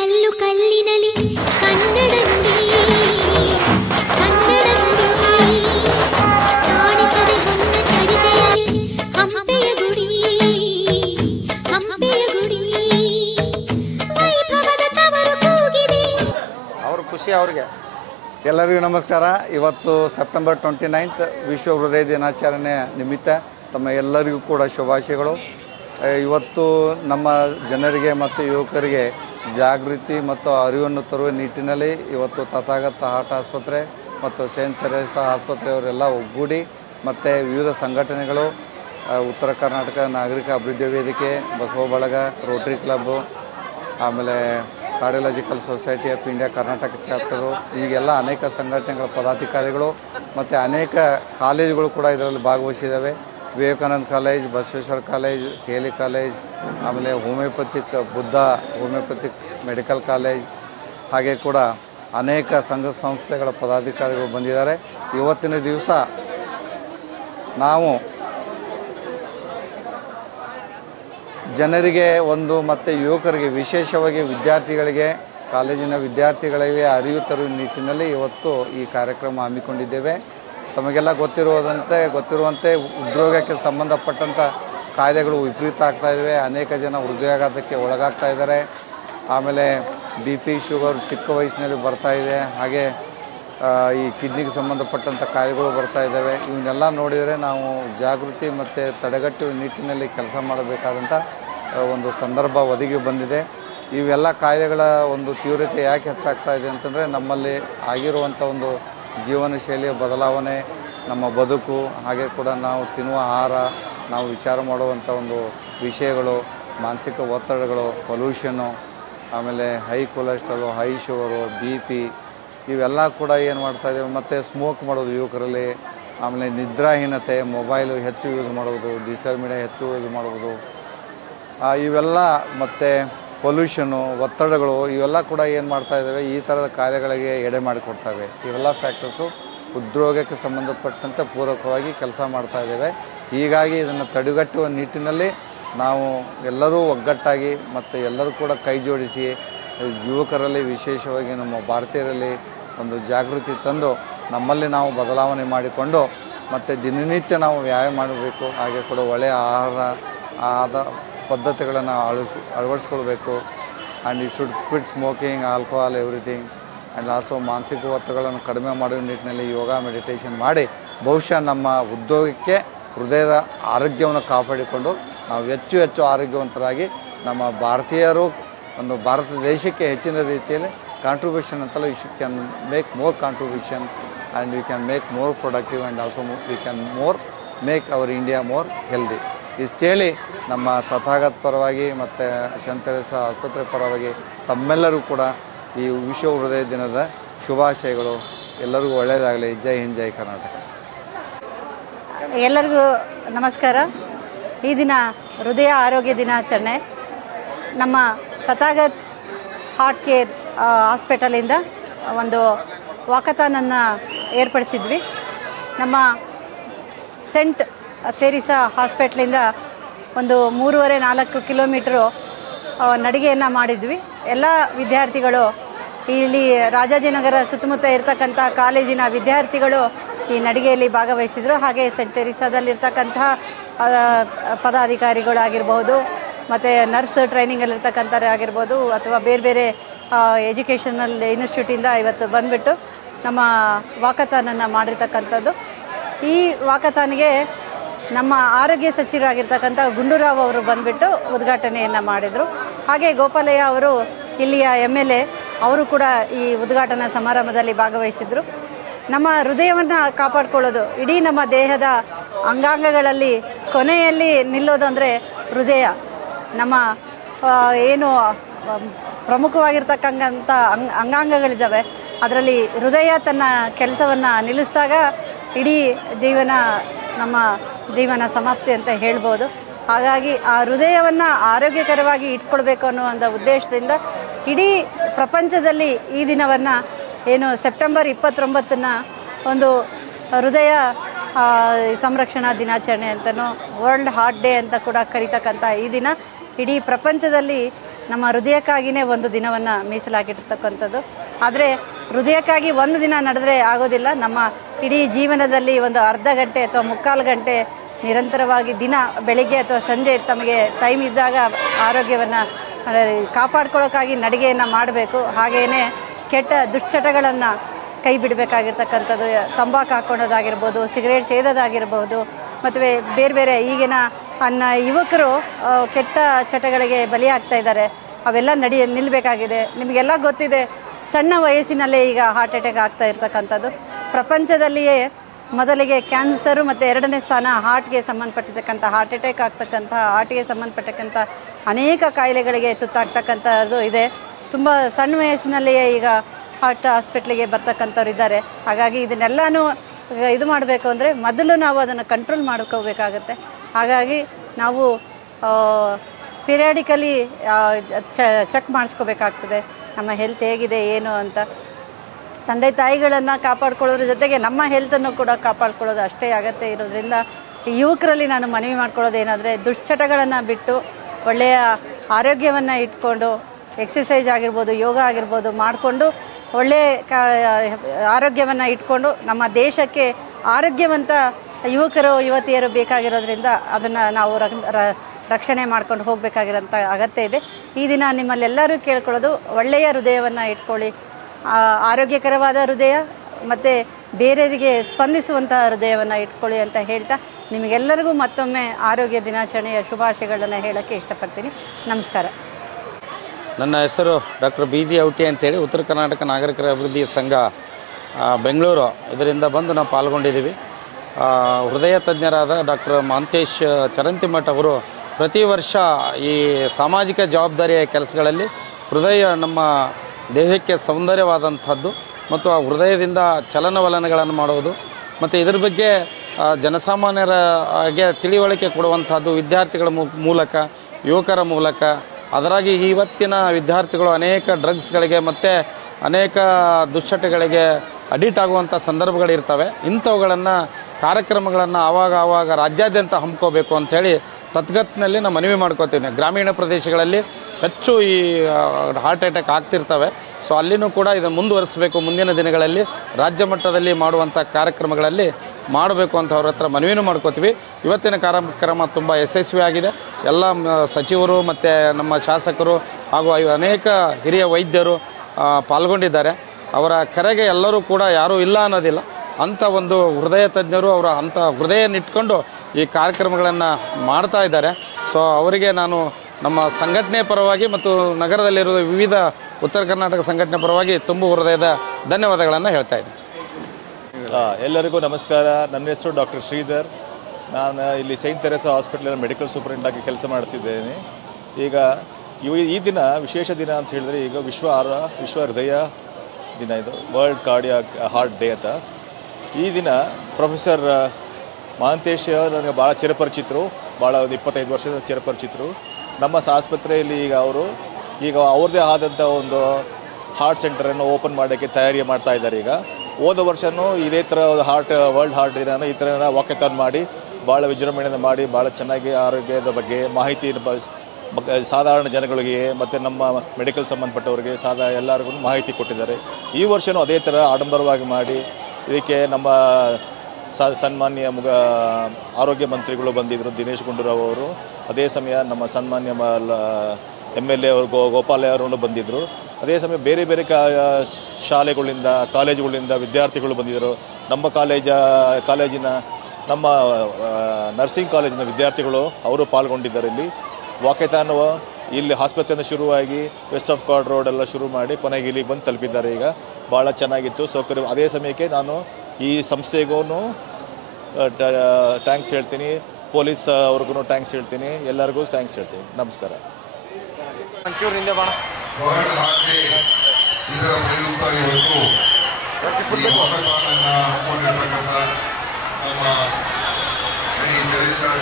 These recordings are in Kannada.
ಕಲ್ಲು ಕಲ್ಲಿನಲಿ ಕನ್ನಡಂದಿ ಕಾಣಿಸದೆ ಹೊನ್ನ ಚರಿತೆಯಲಿ ಹಂಪೆಯ ಗುಡಿ ವೈಭವದ ತವರು ಕೂಗಿದೆ. ಅವ್ರ ಖುಷಿ ಅವ್ರಿಗೆ. ಎಲ್ಲರಿಗೂ ನಮಸ್ಕಾರ. ಇವತ್ತು ಸೆಪ್ಟೆಂಬರ್ 29 ವಿಶ್ವ ಹೃದಯ ದಿನಾಚರಣೆ ನಿಮಿತ್ತ ತಮ್ಮ ಎಲ್ಲರಿಗೂ ಕೂಡ ಶುಭಾಶಯಗಳು. ಇವತ್ತು ನಮ್ಮ ಜನರಿಗೆ ಮತ್ತು ಯುವಕರಿಗೆ ಜಾಗೃತಿ ಮತ್ತು ಅರಿವನ್ನು ತರುವ ನಿಟ್ಟಿನಲ್ಲಿ ಇವತ್ತು ತಥಾಗತ ಹಾರ್ಟ್ ಆಸ್ಪತ್ರೆ ಮತ್ತು ಸೇಂಟ್ ತೆರೇಸಾ ಆಸ್ಪತ್ರೆಯವರೆಲ್ಲ ಒಗ್ಗೂಡಿ ಮತ್ತು ವಿವಿಧ ಸಂಘಟನೆಗಳು, ಉತ್ತರ ಕರ್ನಾಟಕ ನಾಗರಿಕ ಅಭಿವೃದ್ಧಿ ವೇದಿಕೆ, ಬಸವ ಬಳಗ, ರೋಟರಿ ಕ್ಲಬ್ಬು, ಆಮೇಲೆ cardiological society of India Karnataka chapter, ಈಗೆಲ್ಲ ಅನೇಕ ಸಂಘಟನೆಗಳ ಪದಾಧಿಕಾರಿಗಳು ಮತ್ತು ಅನೇಕ ಕಾಲೇಜುಗಳು ಕೂಡ ಇದರಲ್ಲಿ ಭಾಗವಹಿಸಿದ್ದಾವೆ. Vivekananda college, Basaveshwara college, KLE college, ಆಮೇಲೆ homeopathic Buddha homeopathic medical college, ಹಾಗೆ ಕೂಡ ಅನೇಕ ಸಂಘ ಸಂಸ್ಥೆಗಳ ಪದಾಧಿಕಾರಿಗಳು ಬಂದಿದ್ದಾರೆ. ಇವತ್ತಿನ ದಿವಸ ನಾವು ಜನರಿಗೆ ಮತ್ತು ಯುವಕರಿಗೆ, ವಿಶೇಷವಾಗಿ ವಿದ್ಯಾರ್ಥಿಗಳಿಗೆ, ಕಾಲೇಜಿನ ವಿದ್ಯಾರ್ಥಿಗಳಿಗೆ ಅರಿವು ತರುವ ನಿಟ್ಟಿನಲ್ಲಿ ಇವತ್ತು ಈ ಕಾರ್ಯಕ್ರಮ ಹಮ್ಮಿಕೊಂಡಿದ್ದೇವೆ. ತಮಗೆಲ್ಲ ಗೊತ್ತಿರುವಂತೆ ಉದ್ಯೋಗಕ್ಕೆ ಸಂಬಂಧಪಟ್ಟಂಥ ಕಾಯ್ದೆಗಳು ವಿಪರೀತ ಆಗ್ತಾಯಿದ್ದಾವೆ. ಅನೇಕ ಜನ ಹೃದಯಾಘಾತಕ್ಕೆ ಒಳಗಾಗ್ತಾ ಇದ್ದಾರೆ. ಆಮೇಲೆ BP, ಶುಗರ್ ಚಿಕ್ಕ ವಯಸ್ಸಿನಲ್ಲಿ ಬರ್ತಾಯಿದೆ. ಹಾಗೆ ಈ ಕಿಡ್ನಿಗೆ ಸಂಬಂಧಪಟ್ಟಂಥ ಕಾಯಿಲೆಗಳು ಬರ್ತಾ ಇದ್ದಾವೆ. ಇವನ್ನೆಲ್ಲ ನೋಡಿದರೆ ನಾವು ಜಾಗೃತಿ ಮತ್ತು ತಡೆಗಟ್ಟುವ ನಿಟ್ಟಿನಲ್ಲಿ ಕೆಲಸ ಮಾಡಬೇಕಾದಂಥ ಒಂದು ಸಂದರ್ಭ ಒದಗಿ ಬಂದಿದೆ. ಇವೆಲ್ಲ ಕಾಯಿಲೆಗಳ ಒಂದು ತೀವ್ರತೆ ಯಾಕೆ ಹೆಚ್ಚಾಗ್ತಾ ಇದೆ ಅಂತಂದರೆ, ನಮ್ಮಲ್ಲಿ ಆಗಿರುವಂಥ ಒಂದು ಜೀವನ ಶೈಲಿಯ ಬದಲಾವಣೆ, ನಮ್ಮ ಬದುಕು, ಹಾಗೆ ಕೂಡ ನಾವು ತಿನ್ನುವ ಆಹಾರ, ನಾವು ವಿಚಾರ ಮಾಡುವಂಥ ಒಂದು ವಿಷಯಗಳು, ಮಾನಸಿಕ ಒತ್ತಡಗಳು, ಪೊಲ್ಯೂಷನ್ನು, ಆಮೇಲೆ high cholesterol, high sugar, BP ಇವೆಲ್ಲ ಕೂಡ ಏನು ಮಾಡ್ತಾಯಿದ್ದೇವೆ. ಮತ್ತು ಸ್ಮೋಕ್ ಮಾಡೋದು ಯುವಕರಲ್ಲಿ, ಆಮೇಲೆ ನಿದ್ರಾಹೀನತೆ, ಮೊಬೈಲು ಹೆಚ್ಚು ಯೂಸ್ ಮಾಡುವುದು, ಡಿಜಿಟಲ್ ಮೀಡಿಯಾ ಹೆಚ್ಚು ಯೂಸ್ ಮಾಡುವುದು, ಇವೆಲ್ಲ ಮತ್ತು ಪೊಲ್ಯೂಷನ್ನು, ಒತ್ತಡಗಳು ಇವೆಲ್ಲ ಕೂಡ ಏನು ಮಾಡ್ತಾಯಿದ್ದಾವೆ, ಈ ಥರದ ಕಾಯಿಲೆಗಳಿಗೆ ಎಡೆ ಮಾಡಿಕೊಡ್ತವೆ. ಇವೆಲ್ಲ ಫ್ಯಾಕ್ಟರ್ಸು ಉದ್ಯೋಗಕ್ಕೆ ಸಂಬಂಧಪಟ್ಟಂತೆ ಪೂರಕವಾಗಿ ಕೆಲಸ ಮಾಡ್ತಾಯಿದ್ದೇವೆ. ಹೀಗಾಗಿ ಇದನ್ನು ತಡೆಗಟ್ಟುವ ನಿಟ್ಟಿನಲ್ಲಿ ನಾವು ಎಲ್ಲರೂ ಒಗ್ಗಟ್ಟಾಗಿ ಮತ್ತು ಎಲ್ಲರೂ ಕೂಡ ಕೈ ಜೋಡಿಸಿ ಯುವಕರಲ್ಲಿ, ವಿಶೇಷವಾಗಿ ನಮ್ಮ ಭಾರತೀಯರಲ್ಲಿ ಒಂದು ಜಾಗೃತಿ ತಂದು ನಮ್ಮಲ್ಲಿ ನಾವು ಬದಲಾವಣೆ ಮಾಡಿಕೊಂಡು ಮತ್ತು ದಿನನಿತ್ಯ ನಾವು ವ್ಯಾಯಾಮ ಮಾಡಬೇಕು. ಹಾಗೆ ಕೂಡ ಒಳ್ಳೆಯ ಆಹಾರ ಪದ್ಧತಿಗಳನ್ನು ಅಳವಡಿಸ್ಕೊಳ್ಬೇಕು. And you should quit smoking, alcohol, everything. And also ಮಾನಸಿಕ ಒತ್ತಡಗಳನ್ನು ಕಡಿಮೆ ಮಾಡುವ ನಿಟ್ಟಿನಲ್ಲಿ ಯೋಗ, ಮೆಡಿಟೇಷನ್ ಮಾಡಿ ಬಹುಶಃ ನಮ್ಮ ಉದ್ಯೋಗಕ್ಕೆ ಹೃದಯದ ಆರೋಗ್ಯವನ್ನು ಕಾಪಾಡಿಕೊಂಡು ನಾವು ಹೆಚ್ಚು ಆರೋಗ್ಯವಂತರಾಗಿ ನಮ್ಮ ಭಾರತೀಯರು ಒಂದು ಭಾರತ ದೇಶಕ್ಕೆ ಹೆಚ್ಚಿನ ರೀತಿಯಲ್ಲಿ ಕಾಂಟ್ರಿಬ್ಯೂಷನ್ ಅಂತಲ್ಲ, you can make more contribution and you can make more productive and also we can make our India more healthy. ಇಷ್ಟು ಹೇಳಿ ನಮ್ಮ ತಥಾಗತ ಪರವಾಗಿ ಮತ್ತು ಸೇಂಟ್ ತೆರೇಸಾ ಆಸ್ಪತ್ರೆ ಪರವಾಗಿ ತಮ್ಮೆಲ್ಲರೂ ಕೂಡ ಈ ವಿಶ್ವ ಹೃದಯ ದಿನದ ಶುಭಾಶಯಗಳು. ಎಲ್ಲರಿಗೂ ಒಳ್ಳೆಯದಾಗಲಿ. ಜೈ ಹಿಂದ್, ಜೈ ಕರ್ನಾಟಕ. ಎಲ್ಲರಿಗೂ ನಮಸ್ಕಾರ. ಈ ದಿನ ಹೃದಯ ಆರೋಗ್ಯ ದಿನಾಚರಣೆ. ನಮ್ಮ ತಥಾಗತ್ ಹಾರ್ಟ್ ಕೇರ್ ಹಾಸ್ಪಿಟಲಿಂದ ಒಂದು ವಾಕಥಾನನ್ನು ಏರ್ಪಡಿಸಿದ್ವಿ. ನಮ್ಮ ಸೇಂಟ್ ತೆರೇಸಾ ಹಾಸ್ಪಿಟ್ಲಿಂದ ಒಂದು 3.5-4 ಕಿಲೋಮೀಟ್ರು ನಡಿಗೆಯನ್ನು ಮಾಡಿದ್ವಿ. ಎಲ್ಲ ವಿದ್ಯಾರ್ಥಿಗಳು, ಇಲ್ಲಿ ರಾಜಾಜಿನಗರ ಸುತ್ತಮುತ್ತ ಇರ್ತಕ್ಕಂಥ ಕಾಲೇಜಿನ ವಿದ್ಯಾರ್ಥಿಗಳು ಈ ನಡಿಗೆಯಲ್ಲಿ ಭಾಗವಹಿಸಿದರು. ಹಾಗೆ ಸೇಂಟ್ ತೆರೇಸಾದಲ್ಲಿರ್ತಕ್ಕಂತಹ ಪದಾಧಿಕಾರಿಗಳಾಗಿರ್ಬೋದು, ಮತ್ತು ನರ್ಸ್ ಟ್ರೈನಿಂಗಲ್ಲಿರ್ತಕ್ಕಂಥವ್ರು ಆಗಿರ್ಬೋದು, ಅಥವಾ ಬೇರೆ ಬೇರೆ ಎಜುಕೇಷನಲ್ ಇನ್ಸ್ಟಿಟ್ಯೂಟಿಂದ ಇವತ್ತು ಬಂದುಬಿಟ್ಟು ನಮ್ಮ ವಾಕಥಾನನ್ನು ಮಾಡಿರ್ತಕ್ಕಂಥದ್ದು. ಈ ವಾಕಥಾನಿಗೆ ನಮ್ಮ ಆರೋಗ್ಯ ಸಚಿವರಾಗಿರ್ತಕ್ಕಂಥ ಗುಂಡೂರಾವ್ ಅವರು ಬಂದುಬಿಟ್ಟು ಉದ್ಘಾಟನೆಯನ್ನು ಮಾಡಿದರು. ಹಾಗೆ ಗೋಪಾಲಯ್ಯ ಅವರು, ಇಲ್ಲಿಯ MLA, ಅವರು ಕೂಡ ಈ ಉದ್ಘಾಟನಾ ಸಮಾರಂಭದಲ್ಲಿ ಭಾಗವಹಿಸಿದರು. ನಮ್ಮ ಹೃದಯವನ್ನು ಕಾಪಾಡಿಕೊಳ್ಳೋದು, ಇಡೀ ನಮ್ಮ ದೇಹದ ಅಂಗಾಂಗಗಳಲ್ಲಿ ಕೊನೆಯಲ್ಲಿ ನಿಲ್ಲೋದು ಅಂದರೆ ಹೃದಯ. ನಮ್ಮ ಏನು ಪ್ರಮುಖವಾಗಿರ್ತಕ್ಕಂಥ ಅಂಗಾಂಗಗಳಿದ್ದಾವೆ, ಅದರಲ್ಲಿ ಹೃದಯ ತನ್ನ ಕೆಲಸವನ್ನು ನಿಲ್ಲಿಸಿದಾಗ ಇಡೀ ನಮ್ಮ ಜೀವನ ಸಮಾಪ್ತಿ ಅಂತ ಹೇಳ್ಬೋದು. ಹಾಗಾಗಿ ಆ ಹೃದಯವನ್ನು ಆರೋಗ್ಯಕರವಾಗಿ ಇಟ್ಕೊಳ್ಬೇಕು ಅನ್ನುವಂಥ ಉದ್ದೇಶದಿಂದ ಇಡೀ ಪ್ರಪಂಚದಲ್ಲಿ ಈ ದಿನವನ್ನು ಏನು ಸೆಪ್ಟೆಂಬರ್ 29 ಒಂದು ಹೃದಯ ಸಂರಕ್ಷಣಾ ದಿನಾಚರಣೆ ಅಂತಲೂ, ವರ್ಲ್ಡ್ ಹಾರ್ಟ್ ಡೇ ಅಂತ ಕೂಡ ಕರೀತಕ್ಕಂಥ ಈ ದಿನ ಇಡೀ ಪ್ರಪಂಚದಲ್ಲಿ ನಮ್ಮ ಹೃದಯಕ್ಕಾಗಿಯೇ ಒಂದು ದಿನವನ್ನು ಮೀಸಲಾಗಿರ್ತಕ್ಕಂಥದ್ದು. ಆದರೆ ಹೃದಯಕ್ಕಾಗಿ ಒಂದು ದಿನ ನಡೆದರೆ ಆಗೋದಿಲ್ಲ. ನಮ್ಮ ಇಡೀ ಜೀವನದಲ್ಲಿ ಒಂದು ಅರ್ಧ ಗಂಟೆ ಅಥವಾ ಮುಕ್ಕಾಲು ಗಂಟೆ ನಿರಂತರವಾಗಿ ದಿನ ಬೆಳಿಗ್ಗೆ ಅಥವಾ ಸಂಜೆ ತಮಗೆ ಟೈಮ್ ಇದ್ದಾಗ ಆರೋಗ್ಯವನ್ನು ಕಾಪಾಡ್ಕೊಳ್ಳೋಕ್ಕಾಗಿ ನಡಿಗೆಯನ್ನು ಮಾಡಬೇಕು. ಹಾಗೆಯೇ ಕೆಟ್ಟ ದುಶ್ಚಟಗಳನ್ನು ಕೈ ಬಿಡಬೇಕಾಗಿರ್ತಕ್ಕಂಥದ್ದು. ತಂಬಾಕು ಹಾಕ್ಕೊಳ್ಳೋದಾಗಿರ್ಬೋದು, ಸಿಗರೇಟ್ ಸೇದೋದಾಗಿರ್ಬೋದು, ಮತ್ತು ಬೇರೆ ಬೇರೆ ಈಗಿನ ಯುವಕರು ಕೆಟ್ಟ ಚಟಗಳಿಗೆ ಬಲಿಯಾಗ್ತಾ ಇದ್ದಾರೆ. ಅವೆಲ್ಲ ನಿಲ್ಲಬೇಕಾಗಿದೆ. ನಿಮಗೆಲ್ಲ ಗೊತ್ತಿದೆ, ಸಣ್ಣ ವಯಸ್ಸಿನಲ್ಲೇ ಈಗ ಹಾರ್ಟ್ ಅಟ್ಯಾಕ್ ಆಗ್ತಾ ಇರ್ತಕ್ಕಂಥದ್ದು. ಪ್ರಪಂಚದಲ್ಲಿಯೇ ಮೊದಲಿಗೆ ಕ್ಯಾನ್ಸರು ಮತ್ತು ಎರಡನೇ ಸ್ಥಾನ ಹಾರ್ಟ್ಗೆ ಸಂಬಂಧಪಟ್ಟಿರ್ತಕ್ಕಂಥ ಹಾರ್ಟ್ ಅಟ್ಯಾಕ್ ಆಗ್ತಕ್ಕಂಥ ಹಾರ್ಟ್ಗೆ ಸಂಬಂಧಪಟ್ಟಕ್ಕಂಥ ಅನೇಕ ಕಾಯಿಲೆಗಳಿಗೆ ತುತ್ತಾಗ್ತಕ್ಕಂಥದ್ದು ಇದೆ. ತುಂಬ ಸಣ್ಣ ವಯಸ್ಸಿನಲ್ಲಿಯೇ ಈಗ ಹಾರ್ಟ್ ಹಾಸ್ಪಿಟ್ಲಿಗೆ ಬರ್ತಕ್ಕಂಥವ್ರು ಇದ್ದಾರೆ. ಹಾಗಾಗಿ ಇದನ್ನೆಲ್ಲನೂ ಇದು ಮಾಡಬೇಕು ಅಂದರೆ ಮೊದಲು ನಾವು ಅದನ್ನು ಕಂಟ್ರೋಲ್ ಮಾಡ್ಕೋಬೇಕಾಗತ್ತೆ. ಹಾಗಾಗಿ ನಾವು ಪಿರಿಯಾಡಿಕಲಿ ಚೆಕ್ ಮಾಡಿಸ್ಕೋಬೇಕಾಗ್ತದೆ ನಮ್ಮ ಹೆಲ್ತ್ ಹೇಗಿದೆ ಏನು ಅಂತ. ತಂದೆ ತಾಯಿಗಳನ್ನು ಕಾಪಾಡ್ಕೊಳ್ಳೋದ್ರ ಜೊತೆಗೆ ನಮ್ಮ ಹೆಲ್ತನ್ನು ಕೂಡ ಕಾಪಾಡ್ಕೊಳ್ಳೋದು ಅಷ್ಟೇ ಅಗತ್ಯ ಇರೋದ್ರಿಂದ ಯುವಕರಲ್ಲಿ ನಾನು ಮನವಿ ಮಾಡ್ಕೊಳ್ಳೋದೇನೆಂದರೆ ದುಶ್ಚಟಗಳನ್ನು ಬಿಟ್ಟು ಒಳ್ಳೆಯ ಆರೋಗ್ಯವನ್ನು ಇಟ್ಕೊಂಡು ಎಕ್ಸಸೈಸ್ ಆಗಿರ್ಬೋದು, ಯೋಗ ಆಗಿರ್ಬೋದು ಮಾಡಿಕೊಂಡು ಒಳ್ಳೆಯ ಆರೋಗ್ಯವನ್ನು ಇಟ್ಕೊಂಡು ನಮ್ಮ ದೇಶಕ್ಕೆ ಆರೋಗ್ಯವಂತ ಯುವಕರು ಯುವತಿಯರು ಬೇಕಾಗಿರೋದ್ರಿಂದ ಅದನ್ನು ನಾವು ರಕ್ಷಣೆ ಮಾಡ್ಕೊಂಡು ಹೋಗಬೇಕಾಗಿರೋಂಥ ಅಗತ್ಯ ಇದೆ. ಈ ದಿನ ನಿಮ್ಮಲ್ಲೆಲ್ಲರೂ ಕೇಳ್ಕೊಳ್ಳೋದು ಒಳ್ಳೆಯ ಹೃದಯವನ್ನು ಇಟ್ಕೊಳ್ಳಿ, ಆರೋಗ್ಯಕರವಾದ ಹೃದಯ ಮತ್ತು ಬೇರೆಯವರಿಗೆ ಸ್ಪಂದಿಸುವಂಥ ಹೃದಯವನ್ನು ಇಟ್ಕೊಳ್ಳಿ ಅಂತ ಹೇಳ್ತಾ ನಿಮಗೆಲ್ಲರಿಗೂ ಮತ್ತೊಮ್ಮೆ ಆರೋಗ್ಯ ದಿನಾಚರಣೆಯ ಶುಭಾಶಯಗಳನ್ನು ಹೇಳೋಕ್ಕೆ ಇಷ್ಟಪಡ್ತೀನಿ. ನಮಸ್ಕಾರ. ನನ್ನ ಹೆಸರು ಡಾಕ್ಟರ್ BG ಔಟಿ ಅಂತೇಳಿ ಉತ್ತರ ಕರ್ನಾಟಕ ನಾಗರಿಕರ ಅಭಿವೃದ್ಧಿ ಸಂಘ ಬೆಂಗಳೂರು ಇದರಿಂದ ಬಂದು ನಾವು ಪಾಲ್ಗೊಂಡಿದ್ದೀವಿ. ಹೃದಯ ತಜ್ಞರಾದ ಡಾಕ್ಟರ್ ಮಹಾಂತೇಶ್ ಚರಂತಿಮಠ ಅವರು ಪ್ರತಿ ವರ್ಷ ಈ ಸಾಮಾಜಿಕ ಜವಾಬ್ದಾರಿಯ ಕೆಲಸಗಳಲ್ಲಿ ಹೃದಯ ನಮ್ಮ ದೇಹಕ್ಕೆ ಸೌಂದರ್ಯವಾದಂಥದ್ದು ಮತ್ತು ಆ ಹೃದಯದಿಂದ ಚಲನವಲನಗಳನ್ನು ಮಾಡುವುದು ಮತ್ತು ಇದರ ಬಗ್ಗೆ ಜನಸಾಮಾನ್ಯರಿಗೆ ತಿಳಿವಳಿಕೆ ಕೊಡುವಂಥದ್ದು ವಿದ್ಯಾರ್ಥಿಗಳ ಮೂಲಕ, ಯುವಕರ ಮೂಲಕ. ಅದರಾಗಿ ಇವತ್ತಿನ ವಿದ್ಯಾರ್ಥಿಗಳು ಅನೇಕ ಡ್ರಗ್ಸ್ಗಳಿಗೆ ಮತ್ತು ಅನೇಕ ದುಶ್ಚಟಗಳಿಗೆ ಅಡಿಕ್ಟ್ ಆಗುವಂಥ ಸಂದರ್ಭಗಳಿರ್ತವೆ. ಇಂಥವುಗಳನ್ನು ಕಾರ್ಯಕ್ರಮಗಳನ್ನು ಆವಾಗ ರಾಜ್ಯಾದ್ಯಂತ ಹಮ್ಮಿಕೋಬೇಕು ಅಂಥೇಳಿ ತದ್ಗತಿನಲ್ಲಿ ನಾವು ಮನವಿ ಮಾಡ್ಕೋತೀವಿ. ಗ್ರಾಮೀಣ ಪ್ರದೇಶಗಳಲ್ಲಿ ಹೆಚ್ಚು ಈ ಹಾರ್ಟ್ ಅಟ್ಯಾಕ್ ಆಗ್ತಿರ್ತವೆ. ಸೊ ಅಲ್ಲಿನೂ ಕೂಡ ಇದನ್ನು ಮುಂದುವರಿಸಬೇಕು. ಮುಂದಿನ ದಿನಗಳಲ್ಲಿ ರಾಜ್ಯ ಮಟ್ಟದಲ್ಲಿ ಮಾಡುವಂಥ ಕಾರ್ಯಕ್ರಮಗಳಲ್ಲಿ ಮಾಡಬೇಕು ಅಂತ ಅವ್ರ ಹತ್ರ ಮನವಿನೂ ಮಾಡ್ಕೋತೀವಿ. ಇವತ್ತಿನ ಕಾರ್ಯಕ್ರಮ ತುಂಬ ಯಶಸ್ವಿಯಾಗಿದೆ. ಎಲ್ಲ ಸಚಿವರು ಮತ್ತು ನಮ್ಮ ಶಾಸಕರು ಹಾಗೂ ಅನೇಕ ಹಿರಿಯ ವೈದ್ಯರು ಪಾಲ್ಗೊಂಡಿದ್ದಾರೆ. ಅವರ ಕರೆಗೆ ಎಲ್ಲರೂ ಕೂಡ ಯಾರೂ ಇಲ್ಲ ಅನ್ನೋದಿಲ್ಲ. ಅಂಥ ಒಂದು ಹೃದಯ ತಜ್ಞರು ಅವರ ಅಂಥ ಹೃದಯನಿಟ್ಕೊಂಡು ಈ ಕಾರ್ಯಕ್ರಮಗಳನ್ನು ಮಾಡ್ತಾ ಇದ್ದಾರೆ. ಸೊ ಅವರಿಗೆ ನಾನು ನಮ್ಮ ಸಂಘಟನೆ ಪರವಾಗಿ ಮತ್ತು ನಗರದಲ್ಲಿರುವ ವಿವಿಧ ಉತ್ತರ ಕರ್ನಾಟಕ ಸಂಘಟನೆ ಪರವಾಗಿ ತುಂಬ ಹೃದಯದ ಧನ್ಯವಾದಗಳನ್ನು ಹೇಳ್ತಾ ಇದ್ದೀನಿ. ಎಲ್ಲರಿಗೂ ನಮಸ್ಕಾರ. ನನ್ನ ಹೆಸರು ಡಾಕ್ಟರ್ ಶ್ರೀಧರ್. ನಾನು ಇಲ್ಲಿ ಸೈಂಟ್ ತೆರೇಸಾ ಹಾಸ್ಪಿಟಲ್ ಮೆಡಿಕಲ್ ಸೂಪರಿಂಟಾಗಿ ಕೆಲಸ ಮಾಡ್ತಿದ್ದೇನೆ. ಈಗ ಈ ದಿನ ವಿಶೇಷ ದಿನ ಅಂತ ಹೇಳಿದ್ರೆ, ಈಗ ವಿಶ್ವ ಹೃದಯ ದಿನ, ಇದು ವರ್ಲ್ಡ್ ಕಾರ್ಡಿಯಾಕ್ ಹಾರ್ಟ್ ಡೇ ಅಂತ. ಈ ದಿನ ಪ್ರೊಫೆಸರ್ ಮಹಾಂತೇಶ್ ನನಗೆ ಭಾಳ ಚಿರಪರಿಚಿತರು, ಭಾಳ ಒಂದು 25 ವರ್ಷದ ಚಿರಪರಿಚಿತರು. ನಮ್ಮ ಆಸ್ಪತ್ರೆಯಲ್ಲಿ ಈಗ ಅವ್ರದ್ದೇ ಆದಂಥ ಒಂದು ಹಾರ್ಟ್ ಸೆಂಟರನ್ನು ಓಪನ್ ಮಾಡೋಕ್ಕೆ ತಯಾರಿ ಮಾಡ್ತಾ ಇದ್ದಾರೆ. ಈಗ ಹೋದ ವರ್ಷವೂ ಇದೇ ಥರ ವರ್ಲ್ಡ್ ಹಾರ್ಟ್ ದಿನ ಈ ಥರ ವಾಕಥಾನ್ ಮಾಡಿ ಭಾಳ ವಿಜೃಂಭಣೆಯಿಂದ ಮಾಡಿ ಭಾಳ ಚೆನ್ನಾಗಿ ಆರೋಗ್ಯದ ಬಗ್ಗೆ ಮಾಹಿತಿ ಸಾಧಾರಣ ಜನಗಳಿಗೆ ಮತ್ತು ನಮ್ಮ ಮೆಡಿಕಲ್ ಸಂಬಂಧಪಟ್ಟವರಿಗೆ ಎಲ್ಲರಿಗೂ ಮಾಹಿತಿ ಕೊಟ್ಟಿದ್ದಾರೆ. ಈ ವರ್ಷವೂ ಅದೇ ಥರ ಆಡಂಬರವಾಗಿ ಮಾಡಿ ಇದಕ್ಕೆ ನಮ್ಮ ಸನ್ಮಾನ್ಯ ಆರೋಗ್ಯ ಮಂತ್ರಿಗಳು ಬಂದಿದ್ದರು, ದಿನೇಶ್ ಗುಂಡೂರಾವ್ ಅವರು. ಅದೇ ಸಮಯ ನಮ್ಮ ಸನ್ಮಾನ್ಯ MLA ಅವರು ಗೋಪಾಲ ಅವರು ಬಂದಿದ್ದರು. ಅದೇ ಸಮಯ ಬೇರೆ ಬೇರೆ ಶಾಲೆಗಳಿಂದ ಕಾಲೇಜುಗಳಿಂದ ವಿದ್ಯಾರ್ಥಿಗಳು ಬಂದಿದ್ದರು. ನಮ್ಮ ಕಾಲೇಜಿನ ನಮ್ಮ ನರ್ಸಿಂಗ್ ಕಾಲೇಜಿನ ವಿದ್ಯಾರ್ಥಿಗಳು ಅವರು ಪಾಲ್ಗೊಂಡಿದ್ದಾರೆ. ಇಲ್ಲಿ ವಾಕಥಾನ್ ಇಲ್ಲಿ ಆಸ್ಪತ್ರೆಯಿಂದ ಶುರುವಾಗಿ ವೆಸ್ಟ್ ಆಫ್ ಕಾರ್ಡ್ ರೋಡ್ ಎಲ್ಲ ಶುರು ಮಾಡಿ ಕೊನೆಗೆ ಇಲ್ಲಿಗೆ ಬಂದು ತಲುಪಿದ್ದಾರೆ. ಈಗ ಭಾಳ ಚೆನ್ನಾಗಿತ್ತು ಸೌಕರ್ಯ. ಅದೇ ಸಮಯಕ್ಕೆ ನಾನು ಈ ಸಂಸ್ಥೆಗೂ ಥ್ಯಾಂಕ್ಸ್ ಹೇಳ್ತೀನಿ, ಪೊಲೀಸ್ ಅವ್ರಿಗೂ ಥ್ಯಾಂಕ್ಸ್ ಹೇಳ್ತೀನಿ, ಎಲ್ಲರಿಗೂ ಥ್ಯಾಂಕ್ಸ್ ಹೇಳ್ತೀನಿ. ನಮಸ್ಕಾರ. ವರ್ಲ್ಡ್ ಹಾರ್ಟ್ ಡೇ ಇದರ ಪ್ರಯುಕ್ತ ಇವತ್ತು ಈ ವಾಕಥಾನನ್ನು ಹಮ್ಮಿಕೊಂಡಿರ್ತಕ್ಕಂಥ ನಮ್ಮ ಶ್ರೀ ತೆರೇಸಾ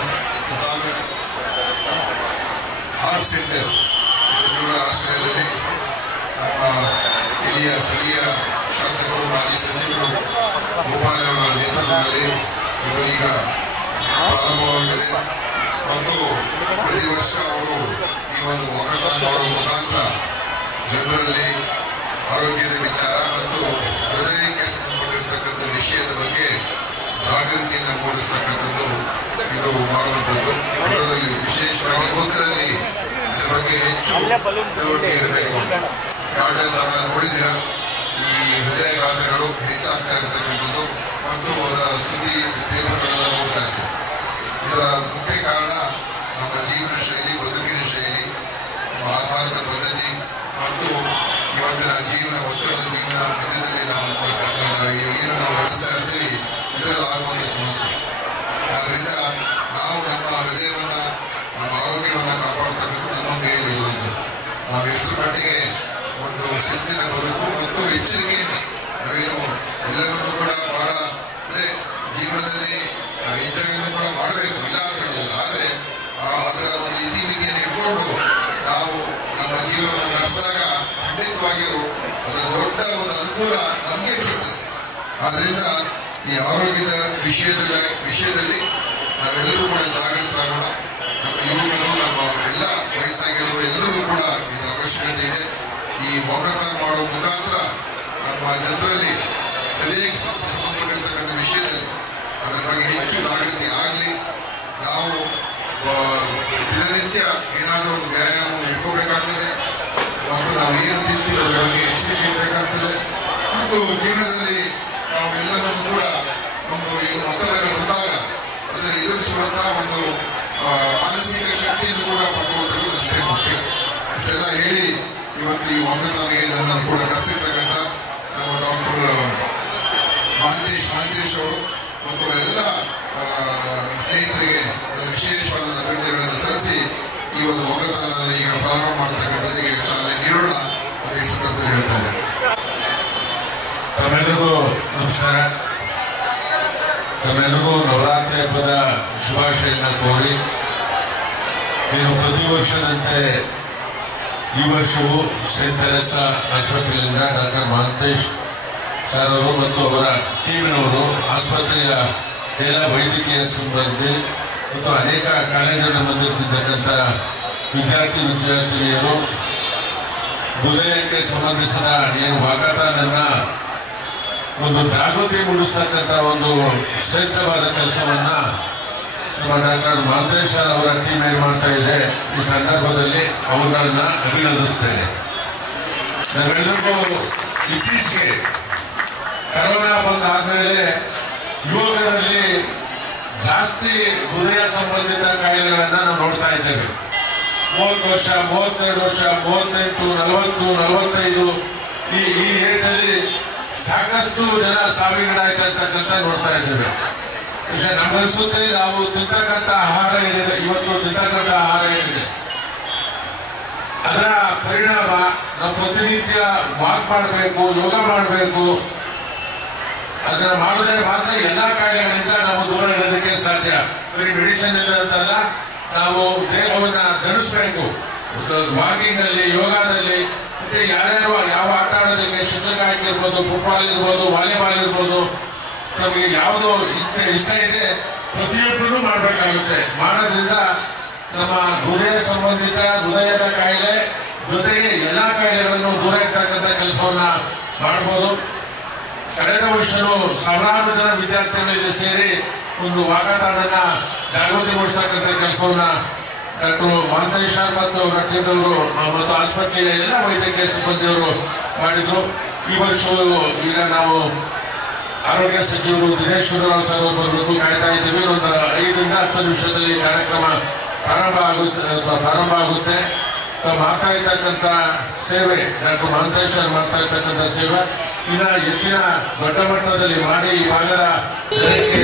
ಹಾರ್ಟ್ ಸೆಂಟರ್ ಇವರ ಆಶ್ರಯದಲ್ಲಿ ನಮ್ಮ ಹಿರಿಯ ಸ್ಥಳೀಯ ಶಾಸಕರು, ಮಾಜಿ ಸಚಿವರು ಗೋಪಾಲ ಅವರ ನೇತೃತ್ವದಲ್ಲಿ ಇದು ಈಗ ಪ್ರಾರಂಭವಾಗಿದೆ. ಮತ್ತು ಪ್ರತಿ ವರ್ಷ ಅವರು ಈ ಒಂದು ವಾಕಥಾನ್ ಮಾಡುವ ಮುಖಾಂತರ ಜನರಲ್ಲಿ ಆರೋಗ್ಯದ ವಿಚಾರ ಮತ್ತು ಹೃದಯಕ್ಕೆ ಸಂಬಂಧಪಟ್ಟಿರ್ತಕ್ಕಂಥ ವಿಷಯದ ಬಗ್ಗೆ ಜಾಗೃತಿಯನ್ನು ಮೂಡಿಸ್ತಕ್ಕಂಥದ್ದು ಇದು ಮಾಡುವಂಥದ್ದು. ಅದರಲ್ಲಿಯೂ ವಿಶೇಷವಾಗಿ ಯುವಕರಲ್ಲಿ ಇದರ ಬಗ್ಗೆ ಹೆಚ್ಚು ತಿಳುವಳಿಕೆ ಇರಬೇಕು. ಈಗಾಗಲೇ ತಾವು ನೋಡಿದ್ದೀರ ಈ ಹೃದಯಘಾತಗಳು ಹೆಚ್ಚಾಗ್ತಾ ಇರತಕ್ಕಂಥದ್ದು ಮತ್ತು ಅದರ ಸುದ್ದಿ ಪೇಪರ್ಗಳೆಲ್ಲ ನೋಡ್ತಾ ಇರ್ತದೆ. ಇದರ ಮುಖ್ಯ ಕಾರಣ ನಮ್ಮ ಜೀವನ ಶೈಲಿ, ಬದುಕಿನ ಶೈಲಿ, ನಮ್ಮ ಆಹಾರದ ಪದ್ಧತಿ ಮತ್ತು ಇವತ್ತಿನ ಜೀವನ ಒತ್ತಡದ ಜೀವನ ಮಧ್ಯದಲ್ಲಿ ನಾವು ಏನು ನಾವು ನಡೆಸ್ತಾ ಇರ್ತೀವಿ ಇದರಲ್ಲಿ ಆಗುವಂಥ ಸಮಸ್ಯೆ. ಆದ್ದರಿಂದ ನಾವು ನಮ್ಮ ಹೃದಯವನ್ನು, ನಮ್ಮ ಆರೋಗ್ಯವನ್ನು ಕಾಪಾಡ್ತಕ್ಕಂಥ ನಮ್ಮ ಕೈಯಲ್ಲಿ ಇರುವಂಥದ್ದು. ನಾವು ಎಷ್ಟು ಮಟ್ಟಿಗೆ ಒಂದು ಶಿಸ್ತಿನ ಬದುಕು ಮತ್ತು ಎಚ್ಚರಿಕೆಯಿಂದ ನಾವೇನು ಎಲ್ಲವನ್ನೂ ಕೂಡ ಬಹಳ ಅಂದರೆ ಜೀವನದಲ್ಲಿ ಇಂಟರ್ವ್ಯೂನು ಕೂಡ ಮಾಡಬೇಕು, ಇಲ್ಲ ಅಂತ ಹೇಳಿಲ್ಲ. ಆದರೆ ಅದರ ಒಂದು ಇತಿಮಿತಿಯನ್ನು ಇಟ್ಕೊಂಡು ನಾವು ನಮ್ಮ ಜೀವನವನ್ನು ನಡೆಸಿದಾಗ ಖಂಡಿತವಾಗಿಯೂ ಅದರ ದೊಡ್ಡ ಒಂದು ಅನುಕೂಲ ನಮಗೆ ಸಿಗ್ತದೆ. ಆದ್ದರಿಂದ ಈ ಆರೋಗ್ಯದ ವಿಷಯದಲ್ಲಿ ನಾವೆಲ್ಲರೂ ಕೂಡ ಜಾಗೃತರಾಗೋಣ. ನಮ್ಮ ಯುವಕರು, ನಮ್ಮ ಎಲ್ಲ ವಯಸ್ಸಾಗಿರೋರು ಎಲ್ಲರಿಗೂ ಕೂಡ ಇದರ ಅವಶ್ಯಕತೆ ಇದೆ. ಈ ವಾಕಥಾನ್ ಮಾಡುವ ಮುಖಾಂತರ ನಮ್ಮ ಜನರಲ್ಲಿ ಹೃದಯಕ್ಕೆ ಸಂಬಂಧಪಟ್ಟಿರ್ತಕ್ಕಂಥ ವಿಷಯದಲ್ಲಿ ಅದರ ಬಗ್ಗೆ ಹೆಚ್ಚು ಜಾಗೃತಿ ಆಗಲಿ. ನಾವು ದಿನನಿತ್ಯ ಏನಾದರೂ ಒಂದು ವ್ಯಾಯಾಮವನ್ನು ಇಟ್ಕೋಬೇಕಾಗ್ತದೆ ಮತ್ತು ನಾವು ಏನು ತಿಂತೀವಿ ಅದರ ಬಗ್ಗೆ ಎಚ್ಚರಿಕೆ ಇರಬೇಕಾಗ್ತದೆ. ಮತ್ತು ಜೀವನದಲ್ಲಿ ನಾವು ಎಲ್ಲವನ್ನು ಕೂಡ ಒಂದು ಏನು ಒತ್ತಡಗಳು ಬಂದಾಗ ಅದನ್ನು ಎದುರಿಸುವಂಥ ಒಂದು ಮಾನಸಿಕ ಶಕ್ತಿಯನ್ನು ಕೂಡ ಪಡ್ಕೊಳ್ತಕ್ಕಂಥದ್ದು ಅಷ್ಟೇ ಮುಖ್ಯ. ಇಷ್ಟೆಲ್ಲ ಹೇಳಿ ಇವತ್ತು ಈ ವಾಕಥಾನ್ಗೆ ನನ್ನನ್ನು ಕೂಡ ಕರೆಸಿರ್ತಕ್ಕಂಥ ನಮ್ಮ ಡಾಕ್ಟರ್ ಮಹಾಂತೇಶ್ ಅವರು ಮತ್ತು ಅವರೆಲ್ಲ ಸ್ನೇಹಿತರಿಗೆ ನನ್ನ ವಿಶೇಷವಾದ ಅಭಿವೃದ್ಧಿಗಳನ್ನು ಸಲ್ಲಿಸಿ ಈ ಒಂದು ವಾಕಥಾನನ್ನು ಈಗ ಪ್ರಾರಂಭ ಮಾಡತಕ್ಕಂಥದ್ದಕ್ಕೆ ಚಾಲನೆ ನೀಡೋಣ ಅಂತ ಈ ಸಂದರ್ಭದಲ್ಲಿ ಹೇಳ್ತಾ ಇದ್ದಾರೆ. ತಮ್ಮೆಲ್ಲರಿಗೂ ನಮಸ್ಕಾರ. ತಮ್ಮೆಲ್ಲರಿಗೂ ನವರಾತ್ರಿ ಹಬ್ಬದ ಶುಭಾಶಯಗಳನ್ನು ಕೋರಿ, ನೀನು ಪ್ರತಿ ವರ್ಷದಂತೆ ಈ ವರ್ಷವೂ ಸೇಂಟ್ ತೆರೇಸಾ ಆಸ್ಪತ್ರೆಯಿಂದ ಡಾಕ್ಟರ್ ಮಹಾಂತೇಶ್ ಸರ್ ಅವರು ಮತ್ತು ಅವರ ಟೀಮಿನವರು, ಆಸ್ಪತ್ರೆಯ ಎಲ್ಲ ವೈದ್ಯಕೀಯ ಸಿಬ್ಬಂದಿ ಮತ್ತು ಅನೇಕ ಕಾಲೇಜನ್ನು ಬಂದಿರತಕ್ಕಂಥ ವಿದ್ಯಾರ್ಥಿನಿಯರು ಹೃದಯಕ್ಕೆ ಸಂಬಂಧಿಸಿದ ಏನು ವಾಕಥಾನನ್ನ ಒಂದು ಜಾಗೃತಿ ಮೂಡಿಸ್ತಕ್ಕಂಥ ಒಂದು ಶ್ರೇಷ್ಠವಾದ ಕೆಲಸವನ್ನ ನಮ್ಮ ಡಾಕ್ಟರ್ ಮಹಾಂತೇಶ್ ಅವರ ಟೀಮ್ ಏನ್ ಮಾಡ್ತಾ ಇದೆ. ಈ ಸಂದರ್ಭದಲ್ಲಿ ಅವುಗಳನ್ನ ಅಭಿನಂದಿಸ್ತೇನೆ. ನಾವೆಲ್ಲರಿಗೂ ಇತ್ತೀಚೆಗೆ ಕರೋನಾ ಬಂದಾದ್ಮೇಲೆ ಯುವಕರಲ್ಲಿ ಜಾಸ್ತಿ ಹೃದಯ ಸಂಬಂಧಿತ ಕಾಯಿಲೆಗಳನ್ನ ನಾವು ನೋಡ್ತಾ ಇದ್ದೇವೆ. 30 ವರ್ಷ, 32 ವರ್ಷ, 38, 40, 45 ಈ ಏಟಲ್ಲಿ ಸಾಕಷ್ಟು ಜನ ಸಾವಿಗೀಡಾಯ್ತಾ ಇರ್ತಕ್ಕಂಥ ನೋಡ್ತಾ ಇದ್ದೇವೆ. ವಿಷಯ ನಮಗನ್ಸುತ್ತೆ, ನಾವು ತಿಂತಕ್ಕಂಥ ಆಹಾರ ಏನಿದೆ, ಇವತ್ತು ತಿಂತಕ್ಕಂಥ ಆಹಾರ ಏನಿದೆ ಅದರ ಪರಿಣಾಮ ನಾವು ಪ್ರತಿನಿತ್ಯ ವಾಕ್ ಮಾಡಬೇಕು, ಯೋಗ ಮಾಡಬೇಕು. ಅದನ್ನ ಮಾಡಿದ್ರೆ ಮಾತ್ರ ಎಲ್ಲಾ ಕಾಯಿಲೆಗಳಿಂದ ನಾವು ದೂರ ಇರೋದಕ್ಕೆ ಸಾಧ್ಯ. ಬರೀ ಮೆಡಿಸಿನ್ ಅಂತಲ್ಲ, ನಾವು ದೇಹವನ್ನ ಧರಿಸಬೇಕು. ವಾಕಿಂಗ್ ಅಲ್ಲಿ, ಯೋಗದಲ್ಲಿ, ಮತ್ತೆ ಯಾರ್ಯಾರು ಯಾವ ಆಟ ಆಡೋದಕ್ಕೆ, ಶಟಲ್ ಕಾಕ್ ಇರ್ಬೋದು, ಫುಟ್ಬಾಲ್ ಇರ್ಬೋದು, ವಾಲಿಬಾಲ್ ಇರ್ಬೋದು, ನಮಗೆ ಯಾವುದು ಇಷ್ಟ ಇದೆ ಪ್ರತಿಯೊಬ್ಬರೂ ಮಾಡಬೇಕಾಗುತ್ತೆ. ಮಾಡೋದ್ರಿಂದ ನಮ್ಮ ಹೃದಯ ಸಂಬಂಧಿತ ಹೃದಯದ ಕಾಯಿಲೆ ಜೊತೆಗೆ ಎಲ್ಲಾ ಕಾಯಿಲೆಗಳನ್ನು ದೂರ ಇರ್ತಕ್ಕಂಥ ಕೆಲಸವನ್ನ ಮಾಡಬಹುದು. ಕಳೆದ ವರ್ಷವೂ ಸಾವಿರಾರು ಜನ ವಿದ್ಯಾರ್ಥಿಗಳು ಇಲ್ಲಿ ಸೇರಿ ಒಂದು ವಾಕಥಾನನ್ನ ಜಾಗೃತಿಗೊಳಿಸತಕ್ಕಂಥ ಕೆಲಸವನ್ನ ಡಾಕ್ಟರ್ ಮಹಾಂತೇಶ್ ಮತ್ತು ಅವರ ಟೀಮ್ನವರು ಮತ್ತು ಆಸ್ಪತ್ರೆಯ ಎಲ್ಲ ವೈದ್ಯಕೀಯ ಸಿಬ್ಬಂದಿಯವರು ಮಾಡಿದ್ರು. ಈ ವರ್ಷವೂ ಈಗ ನಾವು ಆರೋಗ್ಯ ಸಚಿವರು ದಿನೇಶ್ ಗುಂಡೂರಾವ್ ಸರ್ ಬರಬೇಕು ಕಾಯ್ತಾ ಇದ್ದೀವಿ. ಒಂದು 5 ರಿಂದ 10 ನಿಮಿಷದಲ್ಲಿ ಕಾರ್ಯಕ್ರಮ ಪ್ರಾರಂಭ ಆಗುತ್ತೆ. ಮಾಡ್ತಾ ಇರ್ತಕ್ಕಂಥ ಸೇವೆ, ಡಾಕ್ಟರ್ ಮಹಾಂತೇಶ್ ಮಾಡ್ತಾ ಇರ್ತಕ್ಕಂಥ ಸೇವೆ ಇನ್ನ ಹೆಚ್ಚಿನ ದೊಡ್ಡ ಮಟ್ಟದಲ್ಲಿ ಮಾಡಿ ಈ ಭಾಗದ ಜನಕ್ಕೆ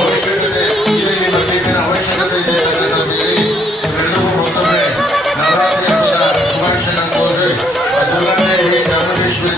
ಅವಶ್ಯಕತೆ ಇದೆ, ನಿಮ್ಮ ಟೀಮಿನ ಅವಶ್ಯಕತೆ ಇದೆ ಅಂತ ಹೇಳಿ ಎಲ್ಲರಿಗೂ ಮತ್ತೊಮ್ಮೆ ನವರಾತ್ರಿ ಹಬ್ಬದ ಶುಭಾಶಯ ಕೋರಿ ದುರ್ಗಾದೇವಿ ಚಾಮುಂಡೇಶ್ವರಿ